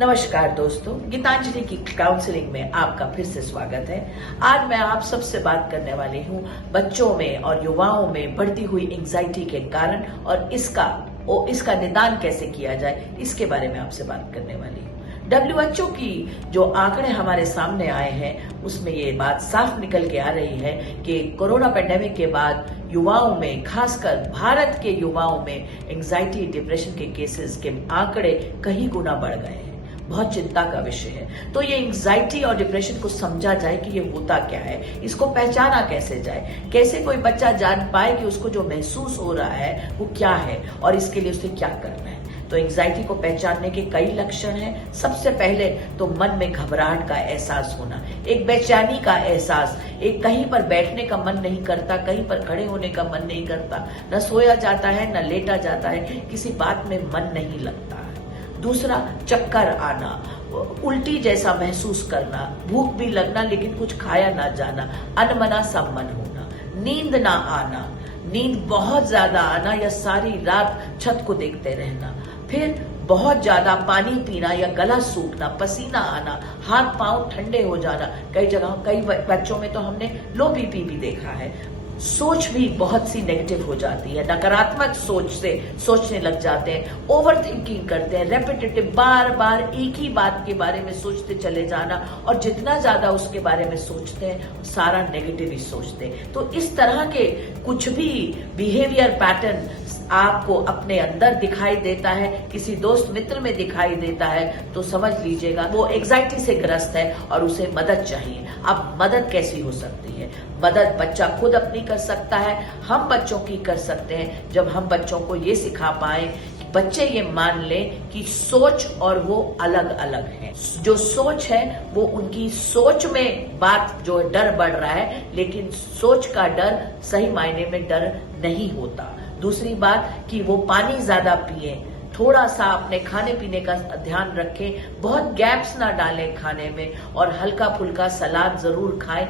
नमस्कार दोस्तों, गीतांजलि की काउंसलिंग में आपका फिर से स्वागत है। आज मैं आप सबसे बात करने वाली हूँ बच्चों में और युवाओं में बढ़ती हुई एंजाइटी के कारण और इसका निदान कैसे किया जाए, इसके बारे में आपसे बात करने वाली हूँ। WHO की जो आंकड़े हमारे सामने आए हैं उसमें ये बात साफ निकल के आ रही है कि कोरोना पेंडेमिक के बाद युवाओं में, खासकर भारत के युवाओं में एंजाइटी डिप्रेशन के केसेस के आंकड़े कई गुना बढ़ गए हैं। बहुत चिंता का विषय है। तो ये एंजाइटी और डिप्रेशन को समझा जाए कि ये होता क्या है, इसको पहचाना कैसे जाए, कैसे कोई बच्चा जान पाए कि उसको जो महसूस हो रहा है वो क्या है और इसके लिए उसे क्या करना है। तो एंजाइटी को पहचानने के कई लक्षण हैं। सबसे पहले तो मन में घबराहट का एहसास होना, एक बेचैनी का एहसास, एक कहीं पर बैठने का मन नहीं करता, कहीं पर खड़े होने का मन नहीं करता, न सोया जाता है न लेटा जाता है, किसी बात में मन नहीं लगता है। दूसरा, चक्कर आना, उल्टी जैसा महसूस करना, भूख भी लगना लेकिन कुछ खाया ना जाना, अनमना सा मन होना, नींद ना आना, नींद बहुत ज्यादा आना या सारी रात छत को देखते रहना, फिर बहुत ज्यादा पानी पीना या गला सूखना, पसीना आना, हाथ पांव ठंडे हो जाना, कई बच्चों में तो हमने लो बीपी भी देखा है। सोच भी बहुत सी नेगेटिव हो जाती है, नकारात्मक सोच से सोचने लग जाते हैं, ओवर थिंकिंग करते हैं, रेपिटेटिव बार बार एक ही बात के बारे में सोचते चले जाना और जितना ज्यादा उसके बारे में सोचते हैं सारा नेगेटिव ही सोचते हैं। तो इस तरह के कुछ भी बिहेवियर पैटर्न आपको अपने अंदर दिखाई देता है, किसी दोस्त मित्र में दिखाई देता है, तो समझ लीजिएगा वो एंजाइटी से ग्रस्त है और उसे मदद चाहिए। अब मदद कैसी हो सकती है? मदद बच्चा खुद अपनी कर सकता है, हम बच्चों की कर सकते हैं जब हम बच्चों को ये सिखा पाए कि बच्चे ये मान लें कि सोच और वो अलग अलग है। जो सोच है वो उनकी सोच में बात जो डर बढ़ रहा है, लेकिन सोच का डर सही मायने में डर नहीं होता। दूसरी बात कि वो पानी ज्यादा पिए, थोड़ा सा अपने खाने पीने का ध्यान रखें, बहुत गैप्स ना डालें खाने में और हल्का फुल्का सलाद जरूर खाएं।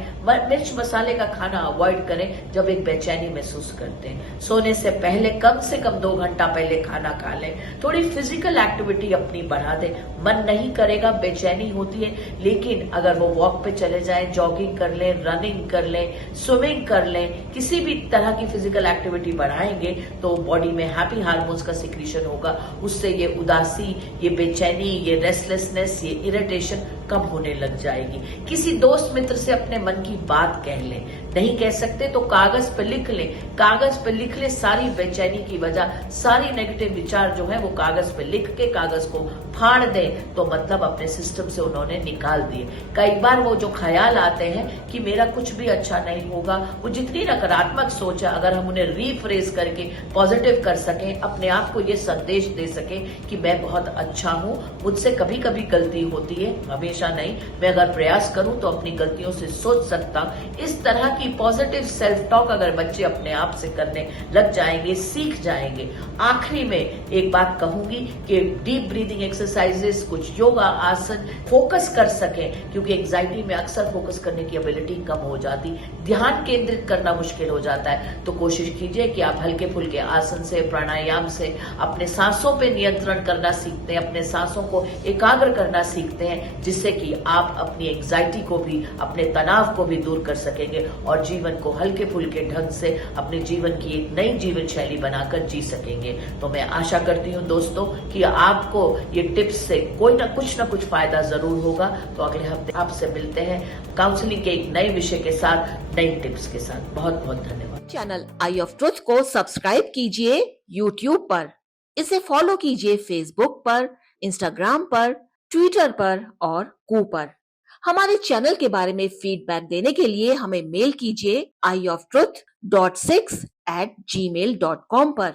मिर्च मसाले का खाना अवॉइड करें जब एक बेचैनी महसूस करते हैं। सोने से पहले कम से कम 2 घंटा पहले खाना खा लें। थोड़ी फिजिकल एक्टिविटी अपनी बढ़ा दें। मन नहीं करेगा, बेचैनी होती है, लेकिन अगर वो वॉक पे चले जाएं, जॉगिंग कर लें, रनिंग कर लें, स्विमिंग कर लें, किसी भी तरह की फिजिकल एक्टिविटी बढ़ाएंगे तो बॉडी में हैप्पी हार्मोन्स का सिक्रीशन होगा। उससे ये उदासी, ये बेचैनी, ये रेस्टलेसनेस, ये इरिटेशन कम होने लग जाएगी। किसी दोस्त मित्र से अपने मन की बात कह लें, नहीं कह सकते तो कागज पे लिख लें। कागज पे लिख लें सारी बेचैनी की वजह, सारी नेगेटिव विचार जो है वो कागज पे लिख के कागज को फाड़ दें, तो मतलब अपने सिस्टम से उन्होंने निकाल दिए। कई बार वो जो ख्याल आते हैं कि मेरा कुछ भी अच्छा नहीं होगा, वो जितनी नकारात्मक सोच है, अगर हम उन्हें रीफ्रेज करके पॉजिटिव कर सकें, अपने आप को ये संदेश दे सके कि मैं बहुत अच्छा हूं, मुझसे कभी कभी गलती होती है, हमेशा नहीं, मैं अगर प्रयास करूं तो अपनी गलतियों से सोच सकता हूं। इस तरह की पॉजिटिव सेल्फ टॉक अगर बच्चे अपने आप से करने लग जाएंगे, सीख जाएंगे। आखिरी में एक बात कहूंगी कि डीप ब्रीदिंग एक्सरसाइजेस, कुछ योगा आसन, फोकस कर सके, क्योंकि एंजाइटी में अक्सर फोकस करने की एबिलिटी कम हो जाती, ध्यान केंद्रित करना मुश्किल हो जाता है। तो कोशिश कीजिए कि आप हल्के फुल्के आसन से, प्राणायाम से अपने सांसों पे नियंत्रण करना सीखते हैं, अपने सांसों को एकाग्र करना सीखते हैं, जिससे कि आप अपनी एंजाइटी को भी, अपने तनाव को भी दूर कर सकेंगे और जीवन को हल्के फुल्के ढंग से अपने जीवन की एक नई जीवन शैली बनाकर जी सकेंगे। तो मैं आशा करती हूँ दोस्तों कि आपको ये टिप्स से कोई ना कुछ फायदा जरूर होगा। तो अगले हफ्ते आपसे मिलते हैं काउंसलिंग के एक नए विषय के साथ, नई टिप्स के साथ। बहुत बहुत धन्यवाद। चैनल आई ऑफ ट्रुथ को सब्सक्राइब कीजिए YouTube पर, इसे फॉलो कीजिए Facebook पर, Instagram पर, Twitter पर और कू पर। हमारे चैनल के बारे में फीडबैक देने के लिए हमें मेल कीजिए ioftruth.6@gmail.com पर।